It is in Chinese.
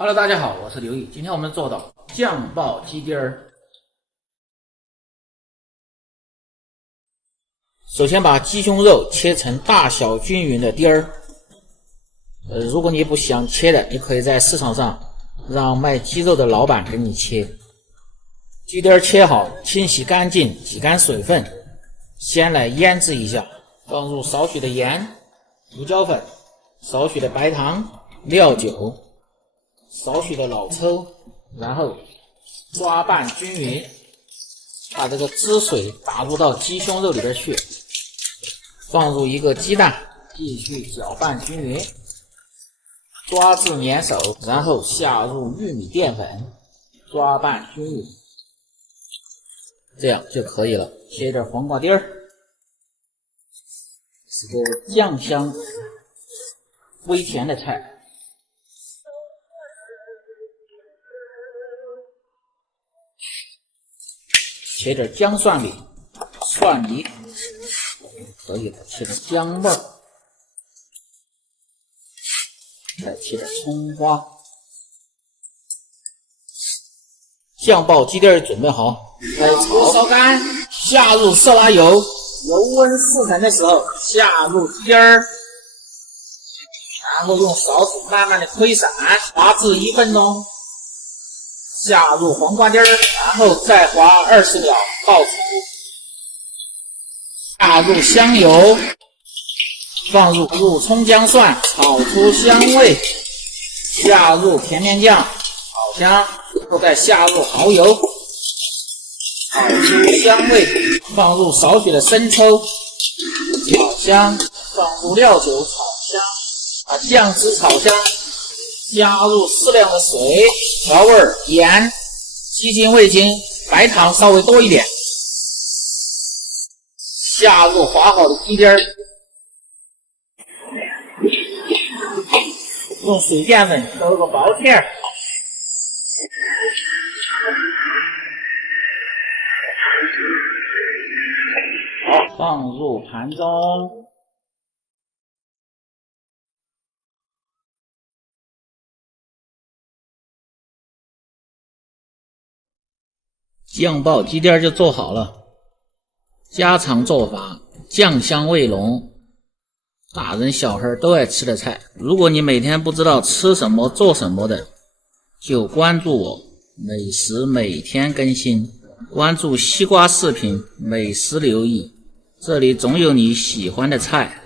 Hello， 大家好，我是刘毅。今天我们做到酱爆鸡丁儿。首先把鸡胸肉切成大小均匀的丁儿。如果你不想切的，你可以在市场上让卖鸡肉的老板给你切。鸡丁儿切好，清洗干净，挤干水分，先来腌制一下，放入少许的盐、胡椒粉、少许的白糖、料酒。少许的老抽，然后抓拌均匀，把这个汁水打入到鸡胸肉里边去，放入一个鸡蛋，继续搅拌均匀，抓至粘手，然后下入玉米淀粉，抓拌均匀，这样就可以了。切点黄瓜丁儿，是个酱香微甜的菜。切点姜蒜米，蒜泥可以了，切点姜末，再切点葱花。酱爆鸡丁准备好，油烧干，下入色拉油，油温4成的时候下入鸡丁儿，然后用勺子慢慢的推散，8至1分钟。下入黄瓜丁儿，然后再划20秒爆出。下入香油，放入葱姜蒜，炒出香味。下入甜面酱，炒香，然后再下入蚝油，炒出香味。放入少许的生抽，炒香。放入料酒，炒香。把酱汁炒香。加入适量的水，调味盐、鸡精、味精、白糖稍微多一点。下入划好的鸡丁儿，用水淀粉勾个薄片儿，好，放入盘中。酱爆鸡丁就做好了，家常做法，酱香味浓，大人小孩都爱吃的菜。如果你每天不知道吃什么做什么的，就关注我，美食每天更新，关注西瓜视频美食刘毅，这里总有你喜欢的菜。